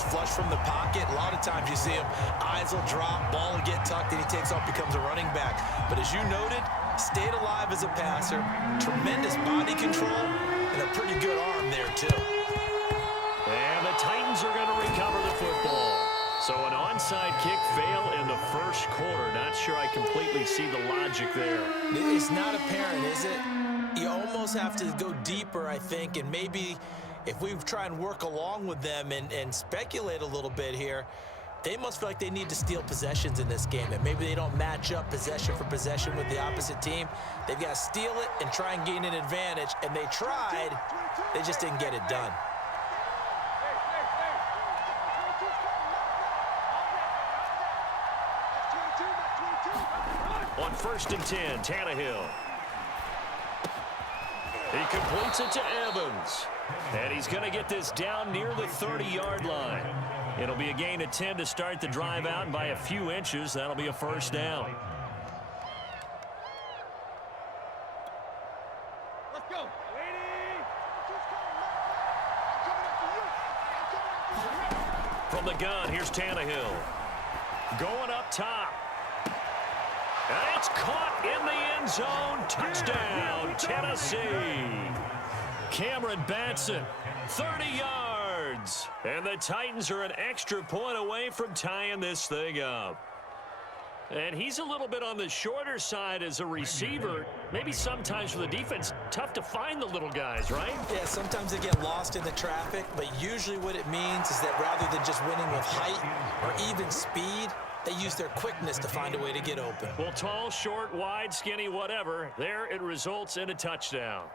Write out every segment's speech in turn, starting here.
goes flush from the pocket, a lot of times you see him, eyes will drop, ball will get tucked, and he takes off, becomes a running back. But as you noted, stayed alive as a passer, tremendous body control, and a pretty good arm there, too. And the Titans are going to recover the football. So an onside kick fail in the first quarter. Not sure I completely see the logic there. It's not apparent, is it? You almost have to go deeper, I think, and maybe if we try and work along with them and speculate a little bit here, they must feel like they need to steal possessions in this game, and maybe they don't match up possession for possession with the opposite team. They've got to steal it and try and gain an advantage, and they tried. They just didn't get it done. On 1st and 10, Tannehill. He completes it to Evans. And he's going to get this down near the 30-yard line. It'll be a gain of 10 to start the drive out, and by a few inches, that'll be a first down. Let's go. From the gun, here's Tannehill. Going up top. And it's caught in the end zone. Touchdown, Tennessee. Cameron Batson, 30 yards. And the Titans are an extra point away from tying this thing up. And he's a little bit on the shorter side as a receiver. Maybe sometimes for the defense, tough to find the little guys, right? Yeah, sometimes they get lost in the traffic, but usually what it means is that rather than just winning with height or even speed, they use their quickness to find a way to get open. Well, tall, short, wide, skinny, whatever, there it results in a touchdown.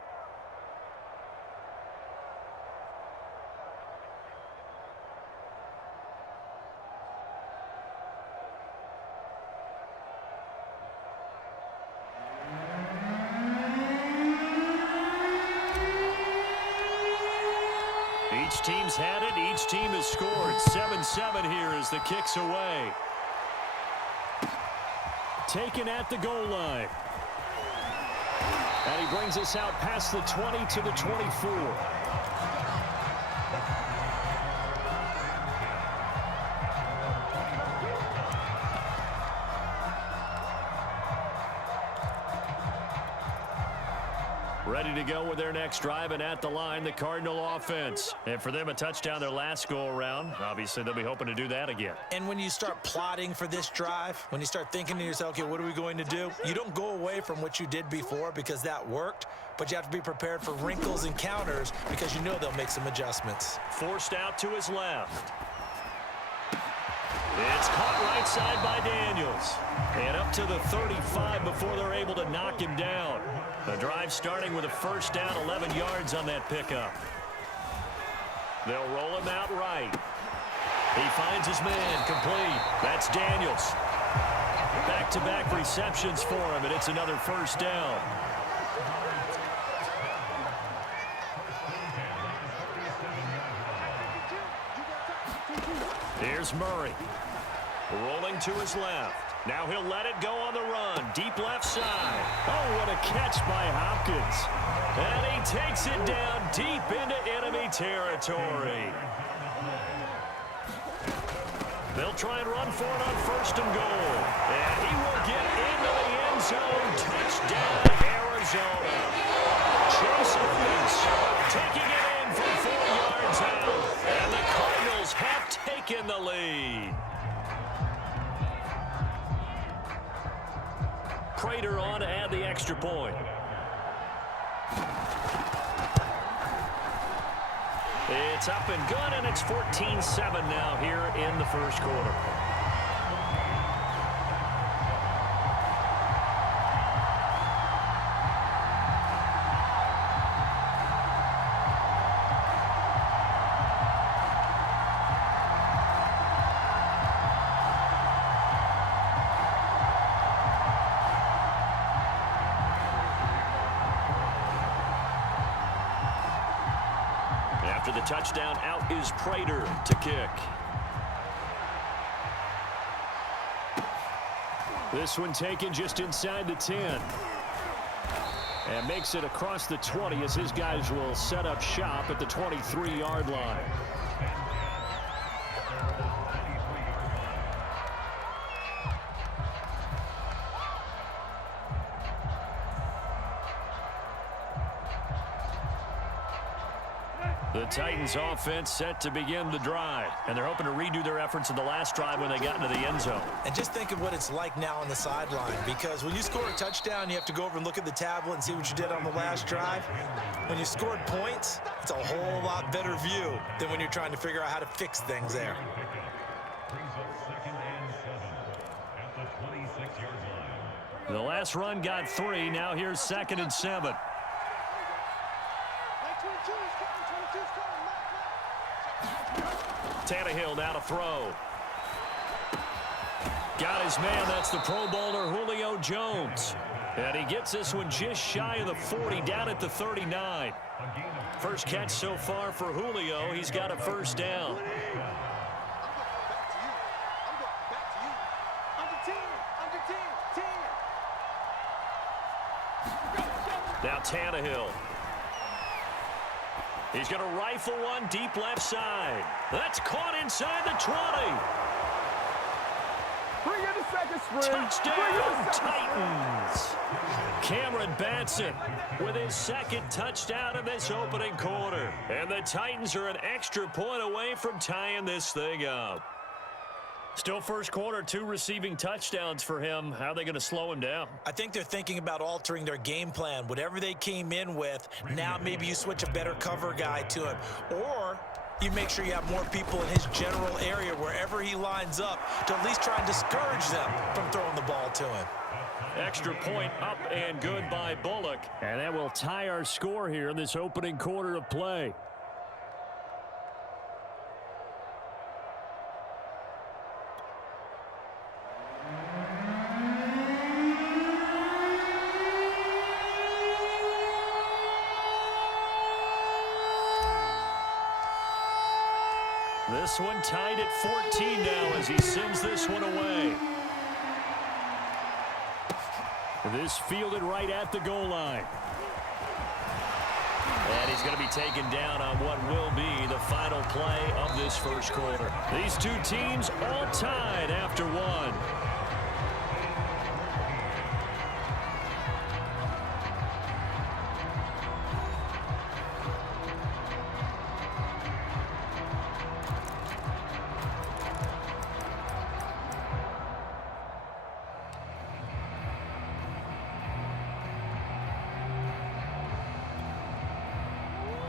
Each team's had it. Each team has scored. 7-7 here as the kick's away. Taken at the goal line. And he brings us out past the 20 to the 24. Ready to go with their next drive, and at the line, the Cardinal offense. And for them, a touchdown their last go-around. Obviously, they'll be hoping to do that again. And when you start plotting for this drive, when you start thinking to yourself, okay, what are we going to do? You don't go away from what you did before because that worked, but you have to be prepared for wrinkles and counters because you know they'll make some adjustments. Forced out to his left. It's caught right side by Daniels. And up to the 35 before they're able to knock him down. The drive starting with a first down, 11 yards on that pickup. They'll roll him out right. He finds his man, complete. That's Daniels. Back-to-back receptions for him, and it's another first down. Here's Murray. Rolling to his left. Now he'll let it go on the run. Deep left side. Oh, what a catch by Hopkins. And he takes it down deep into enemy territory. They'll try and run for it on 1st and goal. And he will get into the end zone. Touchdown, Arizona. Chase Edmonds taking it in from 4 yards out. And the Cardinals have taken the lead. Prater on to add the extra point. It's up and good, and it's 14-7 now here in the first quarter. After the touchdown, out is Prater to kick. This one taken just inside the 10. And makes it across the 20 as his guys will set up shop at the 23-yard line. The Titans offense set to begin the drive, and they're hoping to redo their efforts in the last drive when they got into the end zone. And just think of what it's like now on the sideline, because when you score a touchdown, you have to go over and look at the tablet and see what you did on the last drive. When you scored points, it's a whole lot better view than when you're trying to figure out how to fix things there. The last run got 3. Now here's 2nd and 7. Tannehill now to throw. Got his man. That's the Pro Bowler Julio Jones. And he gets this one just shy of the 40, down at the 39. First catch so far for Julio. He's got a first down. Now Tannehill. He's going to rifle one deep left side. That's caught inside the 20. Bring in the second sprint. Touchdown, Titans. Cameron Batson with his 2nd touchdown in this opening quarter. And the Titans are an extra point away from tying this thing up. Still first quarter, 2 receiving touchdowns for him. How are they going to slow him down? I think they're thinking about altering their game plan. Whatever they came in with, now maybe you switch a better cover guy to him. Or you make sure you have more people in his general area wherever he lines up to at least try and discourage them from throwing the ball to him. Extra point up and good by Bullock. And that will tie our score here in this opening quarter of play. This one tied at 14 now as he sends this one away. This fielded right at the goal line. And he's going to be taken down on what will be the final play of this first quarter. These two teams all tied after one.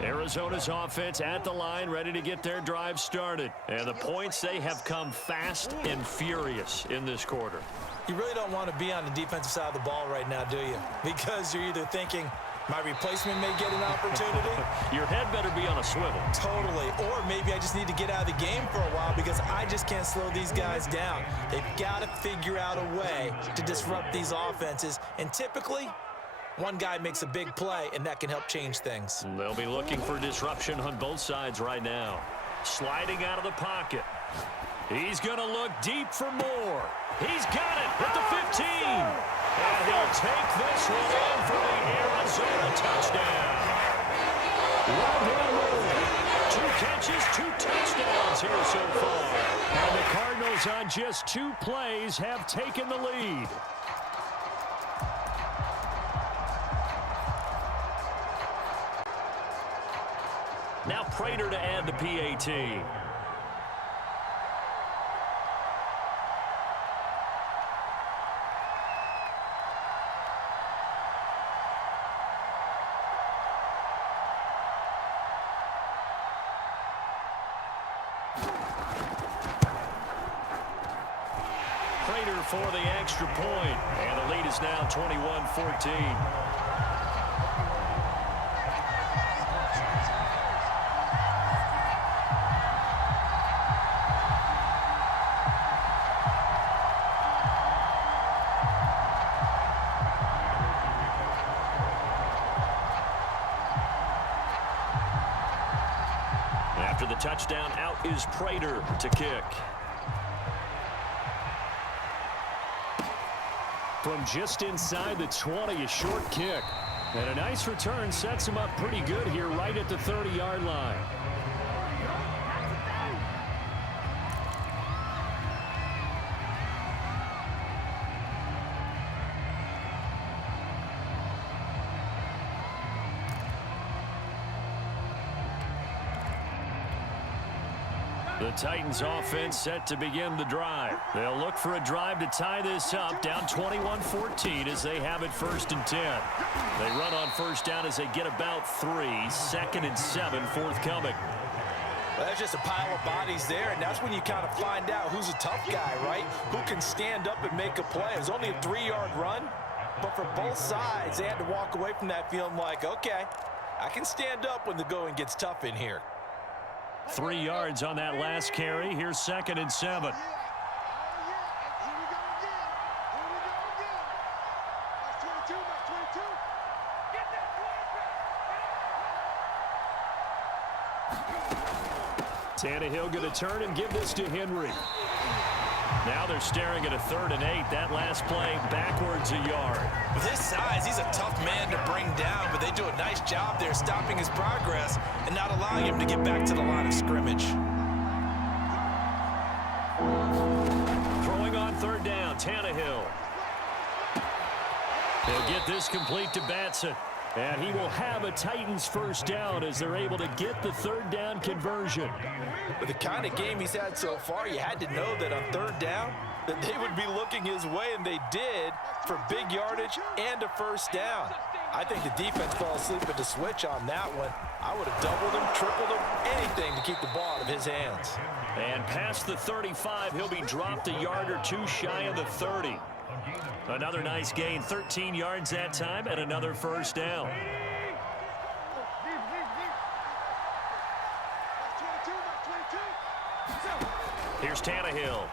Arizona's offense at the line, ready to get their drive started. And the points, they have come fast and furious in this quarter. You really don't want to be on the defensive side of the ball right now, do you? Because you're either thinking, my replacement may get an opportunity. Your head better be on a swivel. Totally. Or maybe I just need to get out of the game for a while because I just can't slow these guys down. They've got to figure out a way to disrupt these offenses. And typically, one guy makes a big play, and that can help change things. They'll be looking for disruption on both sides right now. Sliding out of the pocket. He's going to look deep for more. He's got it at the 15. And he'll take this one in for the Arizona touchdown. Two catches, 2 touchdowns here so far. And the Cardinals on just 2 plays have taken the lead. Now Prater to add the PAT. Prater for the extra point. And the lead is now 21-14. After the touchdown, out is Prater to kick. From just inside the 20, a short kick. And a nice return sets him up pretty good here right at the 30-yard line. The Titans offense set to begin the drive. They'll look for a drive to tie this up, down 21-14 as they have it 1st and 10. They run on first down as they get about 3. 2nd and 7 forthcoming. Well, that's just a pile of bodies there, and that's when you kind of find out who's a tough guy, right? Who can stand up and make a play. It was only a 3-yard run, but for both sides, they had to walk away from that feeling like, okay, I can stand up when the going gets tough in here. 3 yards on that last carry. Here's 2nd and 7. Tannehill going to turn and give this to Henry. Now they're staring at a 3rd and 8. That last play backwards a yard. With his size, he's a tough man to bring down, but they do a nice job there stopping his progress and not allowing him to get back to the line of scrimmage. Throwing on 3rd down, Tannehill. He'll get this complete to Batson. And he will have a Titans 1st down as they're able to get the 3rd down conversion. With the kind of game he's had so far, you had to know that on 3rd down that they would be looking his way, and they did, for big yardage and a 1st down. I think the defense fell asleep at the switch on that one. I would have doubled him, tripled him, anything to keep the ball out of his hands. And past the 35, he'll be dropped a yard or 2 shy of the 30. Another nice gain, 13 yards that time, and another 1st down. Here's Tannehill.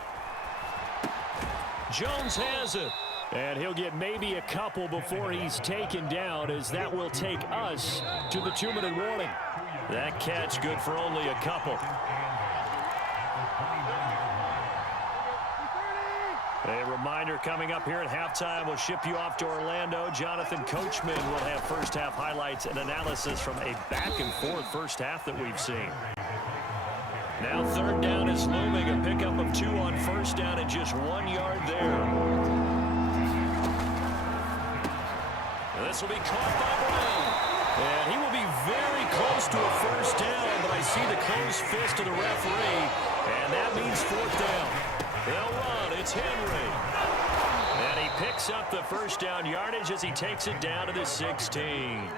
Jones has it. And he'll get maybe a couple before he's taken down, as that will take us to the 2-minute warning. That catch good for only a couple. A reminder coming up here at halftime, we'll ship you off to Orlando. Jonathan Coachman will have first-half highlights and analysis from a back-and-forth first half that we've seen. Now 3rd down is looming, a pickup of 2 on 1st down and just 1 yard there. This will be caught by Brown. And he will be very close to a 1st down, but I see the closed fist of the referee, and that means 4th down. They'll run. It's Henry. And he picks up the 1st down yardage as he takes it down to the 16.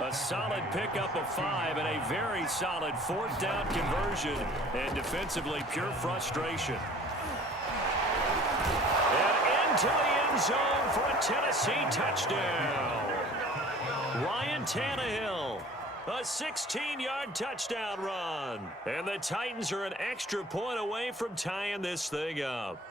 A solid pickup of 5 and a very solid 4th down conversion. And defensively, pure frustration. And into the end zone for a Tennessee touchdown. Ryan Tannehill. A 16-yard touchdown run. And the Titans are an extra point away from tying this thing up.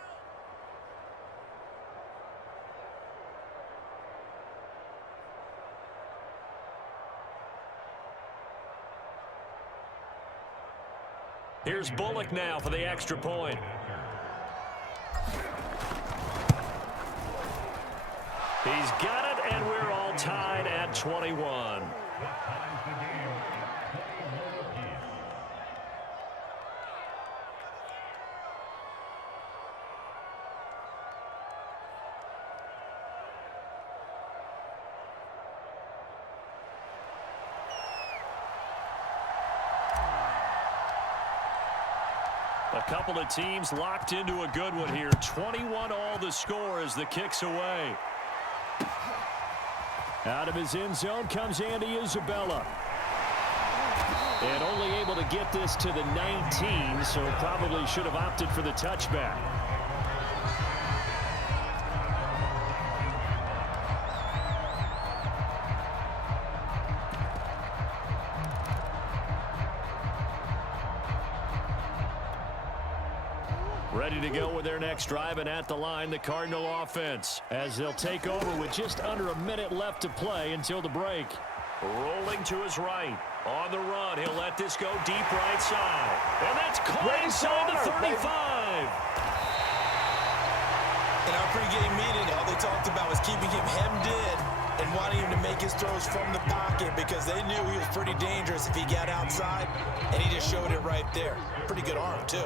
Here's Bullock now for the extra point. He's got it, and we're all tied at 21. A couple of teams locked into a good one here. 21 all the score as the kick's away. Out of his end zone comes Andy Isabella. And only able to get this to the 19, so probably should have opted for the touchback. Ready to go with their next drive, and at the line, the Cardinal offense, as they'll take over with just under a minute left to play until the break. Rolling to his right. On the run, he'll let this go deep right side. And that's caught inside the 35. In our pregame meeting, all they talked about was keeping him hemmed in and wanting him to make his throws from the pocket because they knew he was pretty dangerous if he got outside, and he just showed it right there. Pretty good arm, too.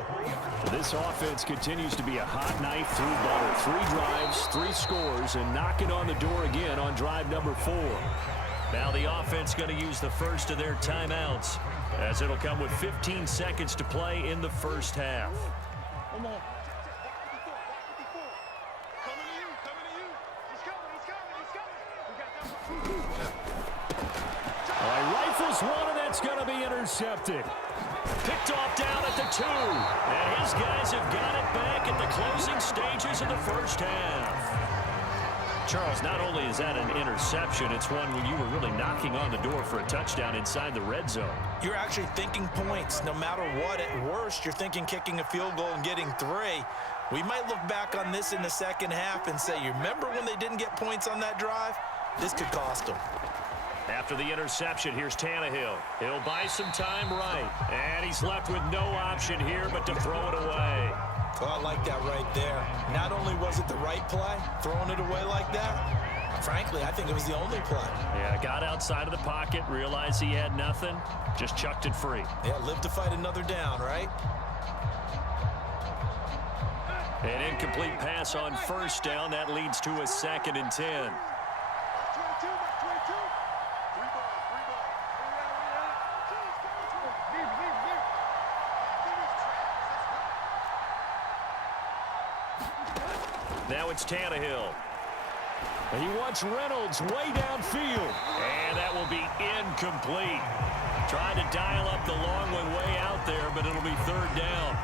This offense continues to be a hot knife through butter. 3 drives, 3 scores, and knocking on the door again on drive number 4. Now the offense going to use the first of their timeouts, as it'll come with 15 seconds to play in the first half. Rifles one, and that's going to be intercepted. Picked off down at the 2. And his guys have got it back at the closing stages of the first half. Charles, not only is that an interception, it's one when you were really knocking on the door for a touchdown inside the red zone. You're actually thinking points. No matter what, at worst, you're thinking kicking a field goal and getting 3. We might look back on this in the second half and say, you remember when they didn't get points on that drive? This could cost them. After the interception, here's Tannehill. He'll buy some time right. And he's left with no option here but to throw it away. Oh, I like that right there. Not only was it the right play, throwing it away like that, frankly, I think it was the only play. Yeah, got outside of the pocket, realized he had nothing, just chucked it free. Yeah, live to fight another down, right? An incomplete pass on first down. That leads to a 2nd and 10. Now it's Tannehill. And he wants Reynolds way downfield. And that will be incomplete. Trying to dial up the long one way out there, but it'll be 3rd down.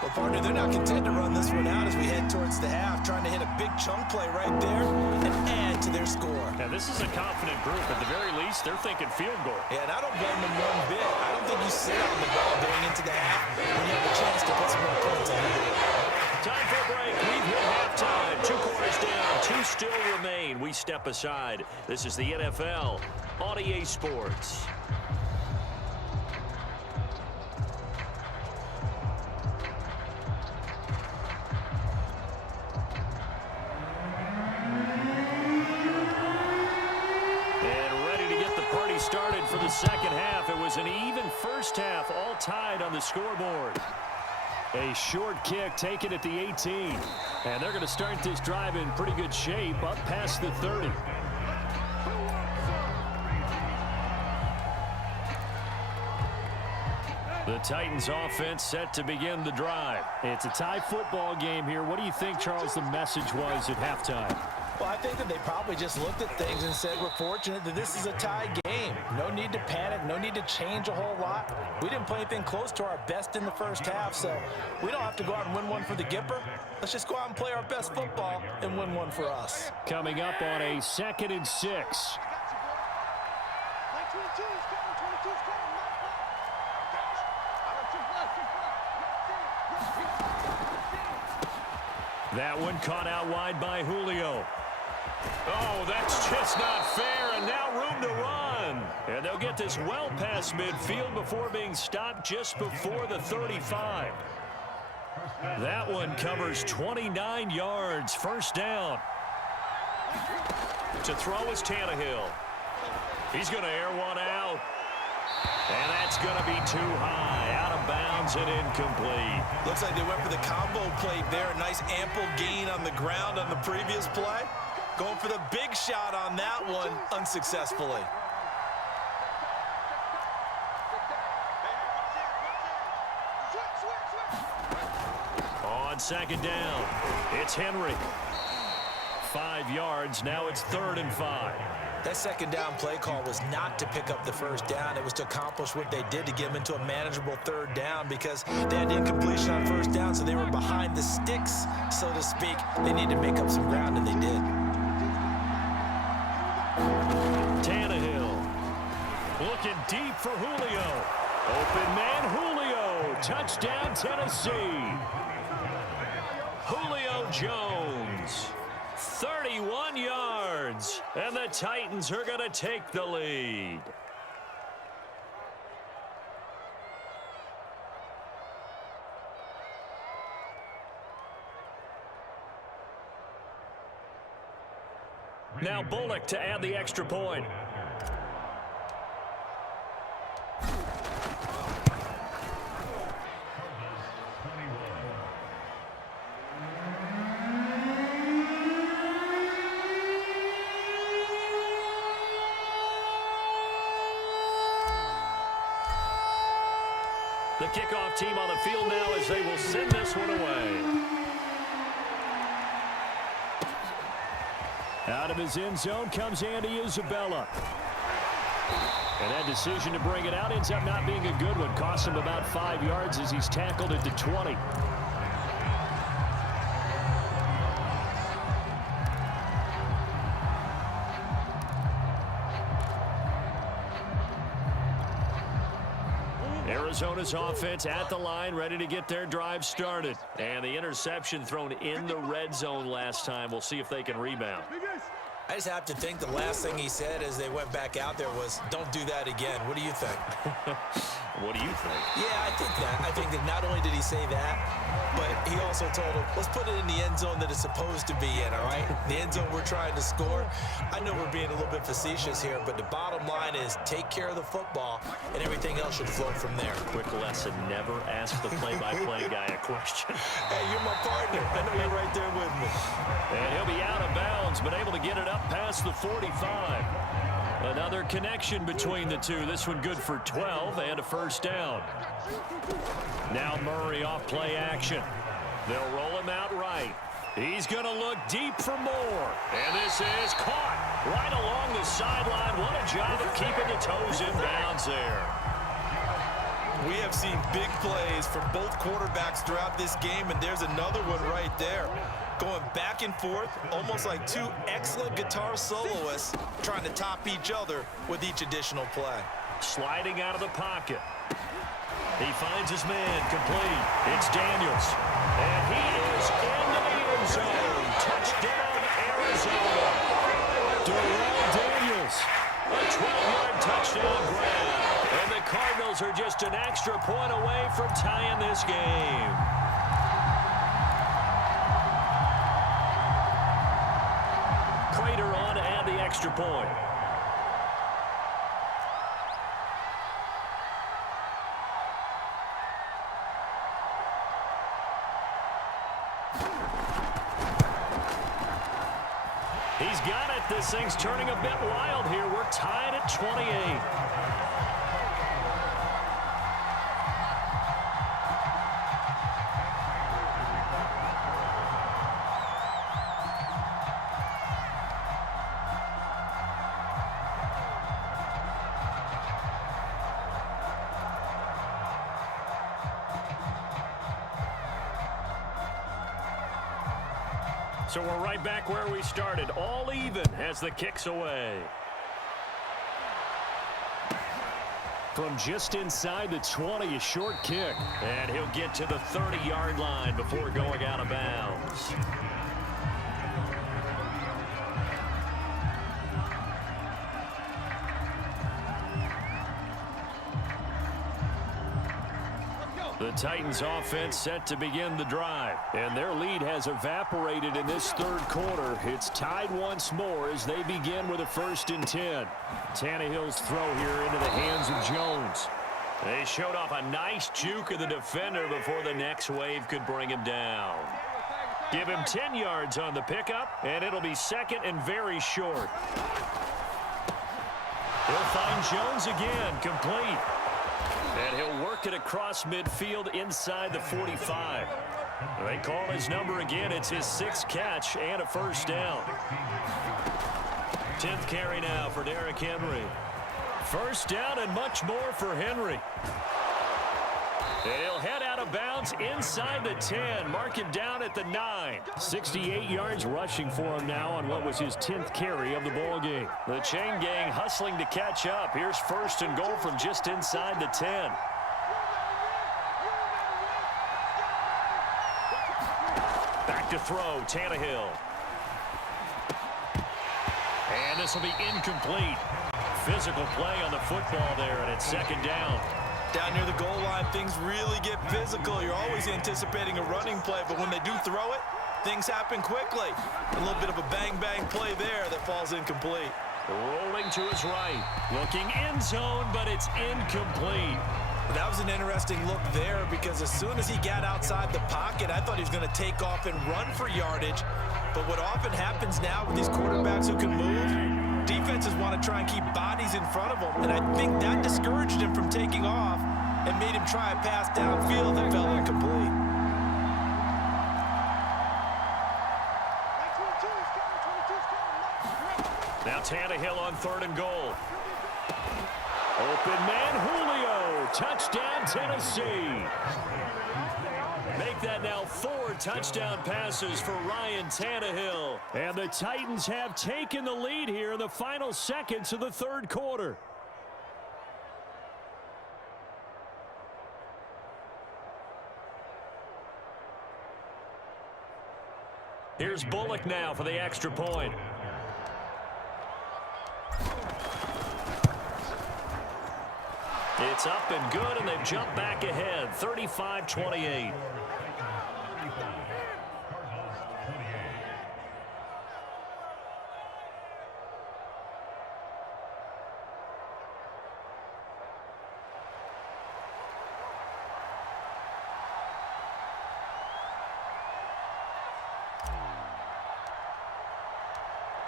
Well, partner, they're not content to run this one out as we head towards the half, trying to hit a big chunk play right there and add to their score. Now, this is a confident group. At the very least, they're thinking field goal. Yeah, and I don't blame them one bit. I don't think you sit on the ball going into the half when you have a chance to put some more points on the board. Time for a break. We've hit halftime. 2 quarters down. 2 still remain. We step aside. This is the NFL on EA Sports. And ready to get the party started for the second half. It was an even first half, all tied on the scoreboard. A short kick taken at the 18. And they're going to start this drive in pretty good shape up past the 30. The Titans offense set to begin the drive. It's a tie football game here. What do you think, Charles, the message was at halftime? Well, I think that they probably just looked at things and said, we're fortunate that this is a tie game. No need to panic. No need to change a whole lot. We didn't play anything close to our best in the first half, so we don't have to go out and win one for the Gipper. Let's just go out and play our best football and win one for us. Coming up on a 2nd and 6. That one caught out wide by Julio. Oh, that's just not fair, and now room to run. And they'll get this well past midfield before being stopped just before the 35. That one covers 29 yards, 1st down. To throw is Tannehill. He's going to air one out. And that's going to be too high, out of bounds and incomplete. Looks like they went for the combo play there. A nice ample gain on the ground on the previous play. Going for the big shot on that one unsuccessfully. On 2nd down, it's Henry. 5 yards, now it's 3rd and 5. That 2nd down play call was not to pick up the 1st down. It was to accomplish what they did to get them into a manageable 3rd down because they had incompletion on 1st down, so they were behind the sticks, so to speak. They need to make up some ground, and they did. Tannehill looking deep for Julio. Open man Julio. Touchdown Tennessee. Julio Jones. 31 yards, and the Titans are going to take the lead. Now Bullock to add the extra point. kickoff team on the field now as they will send this one away. Out of his end zone comes Andy Isabella. And that decision to bring it out ends up not being a good one. Cost him about 5 yards as he's tackled at the 20. Arizona's offense at the line, ready to get their drive started. And the interception thrown in the red zone last time. We'll see if they can rebound. I just have to think the last thing he said as they went back out there was, don't do that again. What do you think? What do you think? Yeah, I think that not only did he say that, but he also told him, let's put it in the end zone that it's supposed to be in, all right? The end zone we're trying to score. I know we're being a little bit facetious here, but the bottom line is take care of the football, and everything else should flow from there. Quick lesson, never ask the play-by-play guy a question. Hey, you're my partner. I know you're right there with me. And he'll be out of bounds, but able to get it up past the 45. Another connection between the two. This one good for 12 and a first down. Now Murray off play action. They'll roll him out right. He's going to look deep for more. And this is caught right along the sideline. What a job of keeping the toes in bounds there. We have seen big plays from both quarterbacks throughout this game, and there's another one right there. Going back and forth, almost like two excellent guitar soloists trying to top each other with each additional play. Sliding out of the pocket. He finds his man complete. It's Daniels. And he is into the end zone. Touchdown, Arizona. Darrell Daniels. A 12-yard touchdown grab. And the Cardinals are just an extra point away from tying this game. Prater on to add the extra point. He's got it. This thing's turning a bit wild here. We're tied at 28. So we're right back where we started, all even as the kick's away. From just inside the 20, a short kick. And he'll get to the 30-yard line before going out of bounds. The Titans offense set to begin the drive, and their lead has evaporated in this third quarter. It's tied once more as they begin with a 1st and 10. Tannehill's throw here into the hands of Jones. They showed off a nice juke of the defender before the next wave could bring him down. Give him 10 yards on the pickup, and it'll be second and very short. He'll find Jones again, complete. And he'll work it across midfield inside the 45. They call his number again. It's his 6th catch and a first down. 10th carry now for Derrick Henry. First down and much more for Henry. And he'll head out of bounds inside the 10. Mark him down at the 9. 68 yards rushing for him now on what was his 10th carry of the ball game. The chain gang hustling to catch up. Here's 1st and goal from just inside the 10. Back to throw, Tannehill. And this will be incomplete. Physical play on the football there, and it's 2nd down. Down near the goal line, things really get physical. You're always anticipating a running play, but when they do throw it, things happen quickly. A little bit of a bang-bang play there that falls incomplete. Rolling to his right. Looking end zone, but it's incomplete. That was an interesting look there because as soon as he got outside the pocket, I thought he was going to take off and run for yardage. But what often happens now with these quarterbacks who can move, defenses want to try and keep bodies in front of them, and I think that discouraged him from taking off. and made him try a pass downfield that fell incomplete. Now Tannehill on 3rd and goal. Open man, Julio. Touchdown, Tennessee. Make that now 4 touchdown passes for Ryan Tannehill. And the Titans have taken the lead here in the final seconds of the 3rd quarter. Here's Bullock now for the extra point. It's up and good, and they've jumped back ahead, 35-28.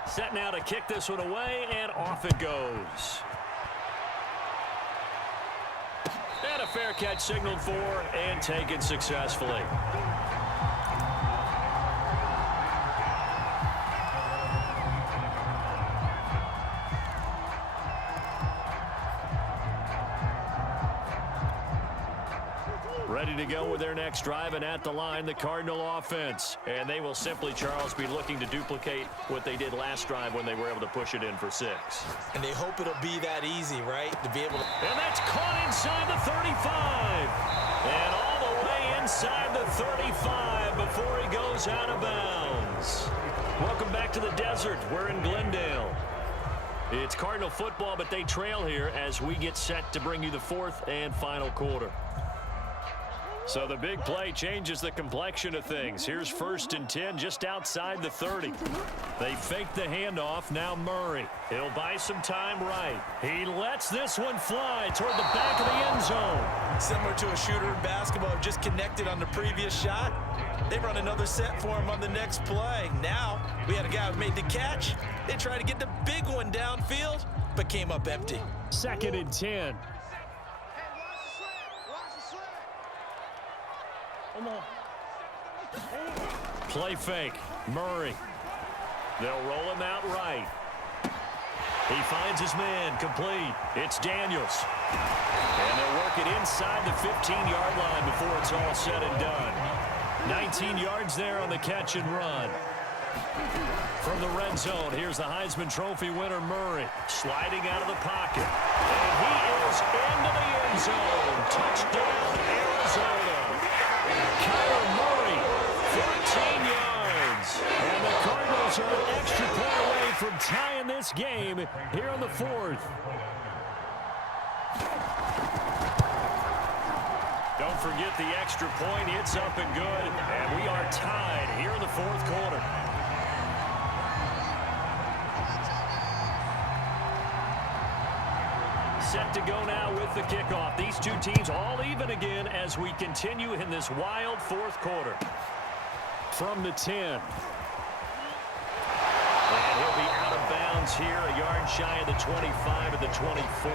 Set now to kick this one away, and off it goes. And a fair catch signaled for and taken successfully. Ready to go with their next drive, and at the line, the Cardinal offense. And they will simply, Charles, be looking to duplicate what they did last drive when they were able to push it in for 6. And they hope it'll be that easy, right? To be able to... And that's caught inside the 35. And all the way inside the 35 before he goes out of bounds. Welcome back to the desert. We're in Glendale. It's Cardinal football, but they trail here as we get set to bring you the 4th and final quarter. So the big play changes the complexion of things. Here's 1st and 10 just outside the 30. They fake the handoff. Now Murray. He'll buy some time right. He lets this one fly toward the back of the end zone. Similar to a shooter in basketball who just connected on the previous shot. They run another set for him on the next play. Now we had a guy who made the catch. They tried to get the big one downfield, but came up empty. 2nd and 10. Play fake. Murray. They'll roll him out right. He finds his man. Complete. It's Daniels. And they'll work it inside the 15-yard line before it's all said and done. 19 yards there on the catch and run. From the red zone, here's the Heisman Trophy winner, Murray, sliding out of the pocket. And he is into the end zone. Touchdown, Arizona. Kyler Murray, 14 yards. And the Cardinals are an extra point away from tying this game here in the 4th. Don't forget the extra point. It's up and good. And we are tied here in the 4th quarter. Set to go now with the kickoff. These two teams all even again as we continue in this wild 4th quarter. From the 10. And he'll be out of bounds here, a yard shy of the 25 of the 24.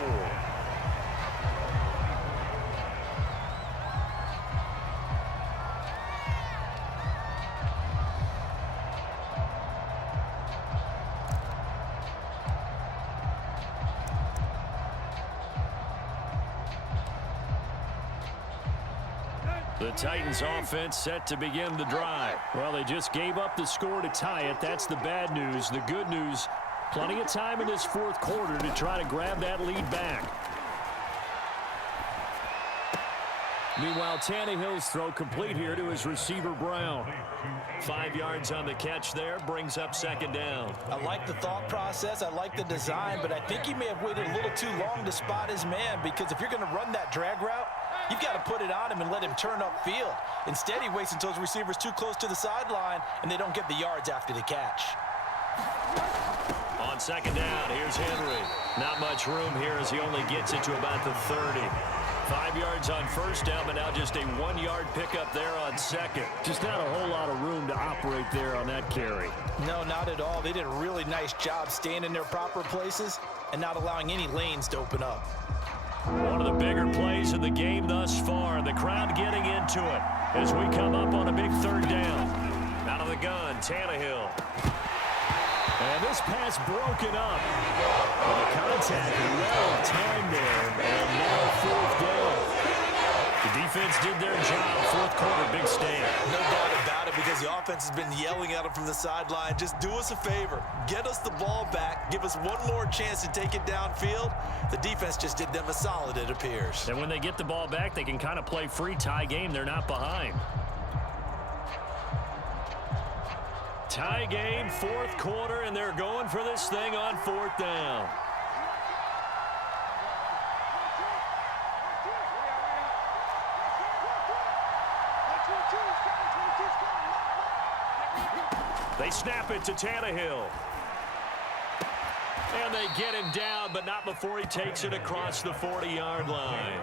The Titans offense set to begin the drive. Well, they just gave up the score to tie it. That's the bad news. The good news, plenty of time in this 4th quarter to try to grab that lead back. Meanwhile, Tannehill's throw complete here to his receiver, Brown. 5 yards on the catch there, brings up 2nd down. I like the thought process. I like the design, but I think he may have waited a little too long to spot his man, because if you're going to run that drag route, you've got to put it on him and let him turn upfield. Instead, he waits until his receiver's too close to the sideline, and they don't get the yards after the catch. On 2nd down, here's Henry. Not much room here as he only gets it to about the 30. 5 yards on 1st down, but now just a 1-yard pickup there on 2nd. Just not a whole lot of room to operate there on that carry. No, not at all. They did a really nice job staying in their proper places and not allowing any lanes to open up. One of the bigger plays in the game thus far, and the crowd getting into it as we come up on a big third down. Out of the gun, Tannehill. And this pass broken up. The contact well timed there, and now fourth down. The defense did their job. Fourth quarter, big stand. No doubt about it, because the offense has been yelling at them from the sideline. Just do us a favor. Get us the ball back. Give us one more chance to take it downfield. The defense just did them a solid, it appears. And when they get the ball back, they can kind of play free tie game. They're not behind. Tie game, fourth quarter, and they're going for this thing on fourth down. They snap it to Tannehill. And they get him down, but not before he takes it across the 40-yard line.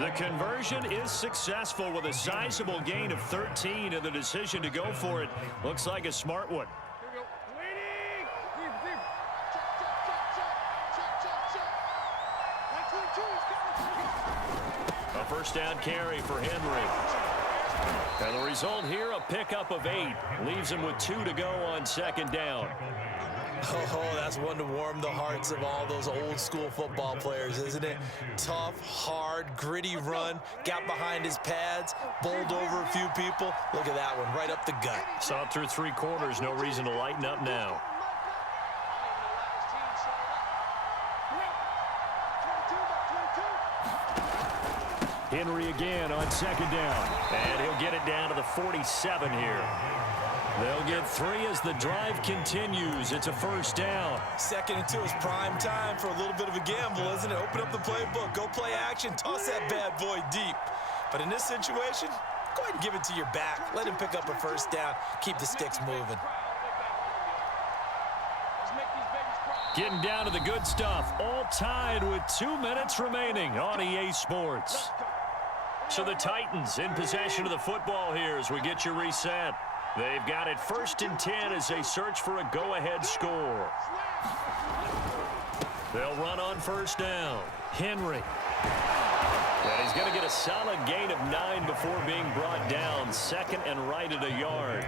The conversion is successful with a sizable gain of 13, and the decision to go for it looks like a smart one. A first down carry for Henry. And the result here, a pickup of 8. Leaves him with 2 to go on second down. Oh, that's one to warm the hearts of all those old school football players, isn't it? Tough, hard, gritty run, got behind his pads, bowled over a few people. Look at that one, right up the gut. Saw it through 3 quarters, no reason to lighten up now. Henry again on second down. And he'll get it down to the 47 here. They'll get 3 as the drive continues. It's a first down. 2nd and 2 is prime time for a little bit of a gamble, isn't it? Open up the playbook, go play action, toss that bad boy deep. But in this situation, go ahead and give it to your back. Let him pick up a first down. Keep the sticks moving. Getting down to the good stuff. All tied with 2 minutes remaining on EA Sports. So the Titans in possession of the football here as we get you reset. They've got it 1st and 10 as they search for a go-ahead score. They'll run on first down. Henry. And he's going to get a solid gain of 9 before being brought down. 2nd and right at a yard.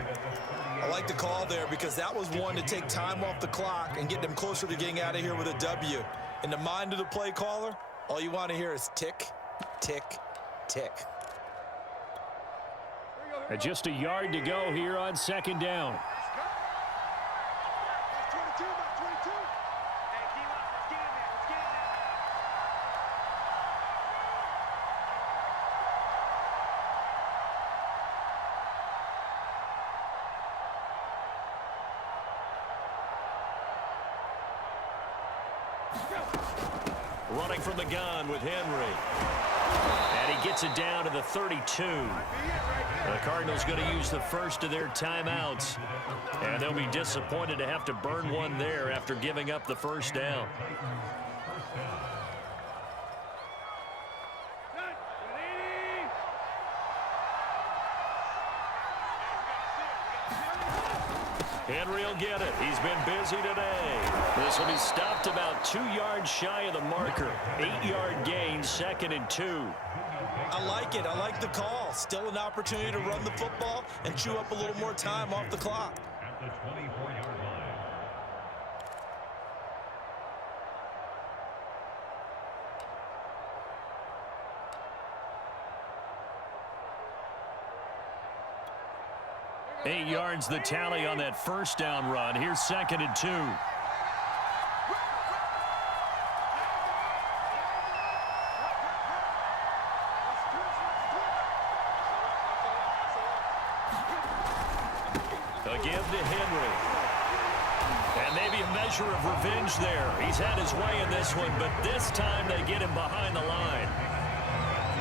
I like the call there because that was one to take time off the clock and get them closer to getting out of here with a W. In the mind of the play caller, all you want to hear is tick, tick, tick. And just a yard to go here on second down. Running from the gun with Henry. And he gets it down to the 32. The Cardinals going to use the first of their timeouts. And they'll be disappointed to have to burn one there after giving up the first down. Henry will get it. He's been busy today. This will be stopped about 2 yards shy of the marker. 8-yard gain, 2nd and 2. I like it. I like the call. Still an opportunity to run the football and chew up a little more time off the clock. At the 24-yard line. Eight yards the tally on that first down run. Here's 2nd and 2. Again to Henry. And maybe a measure of revenge there. He's had his way in this one, but this time they get him behind the line.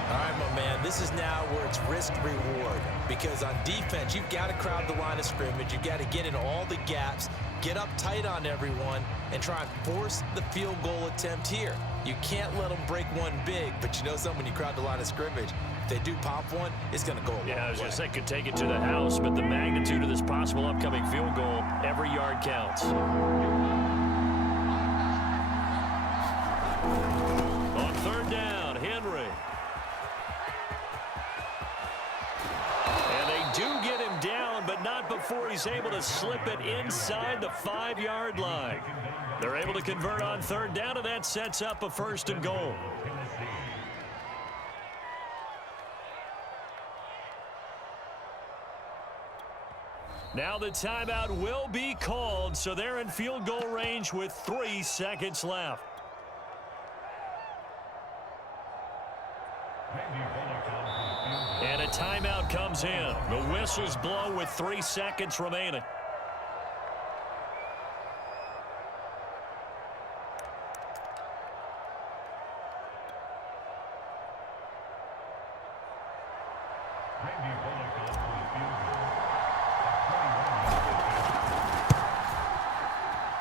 All right, my man, this is now where it's risk-reward. Because on defense, you've got to crowd the line of scrimmage. You've got to get in all the gaps, get up tight on everyone, and try and force the field goal attempt here. You can't let them break one big, but you know something, when you crowd the line of scrimmage, if they do pop one, it's going to go a long way. Yeah, I was just saying, could take it to the house, but the magnitude of this possible upcoming field goal, every yard counts. On third down, he's able to slip it inside the 5-yard line. They're able to convert on third down, and that sets up a 1st and goal. Now the timeout will be called, so they're in field goal range with 3 seconds left. And a timeout comes in. The whistles blow with 3 seconds remaining.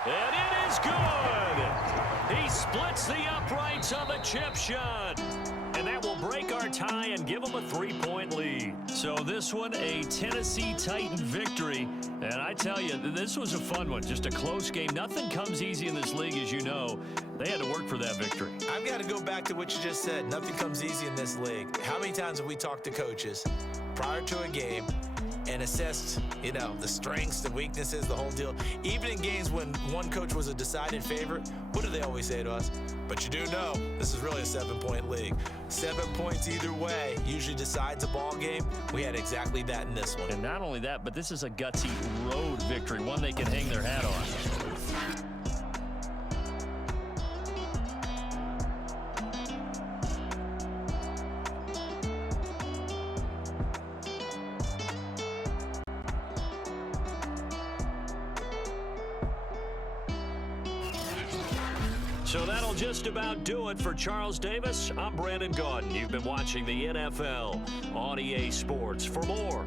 And it is good. He splits the uprights on the chip shot. And that will break our tie and give them a 3-point lead. So this one, a Tennessee Titan victory. And I tell you, this was a fun one. Just a close game. Nothing comes easy in this league, as you know. They had to work for that victory. I've got to go back to what you just said. Nothing comes easy in this league. How many times have we talked to coaches prior to a game and assessed, the strengths, the weaknesses, the whole deal? Even in games when one coach was a decided favorite, what do they always say to us? But you do know this is really a 7-point league. 7 points either way usually decides a ball game. We had exactly that in this one. And not only that, but this is a gutsy road victory, one they can hang their hat on. So that'll just about do it for Charles Davis. I'm Brandon Gaudin. You've been watching the NFL on EA Sports. For more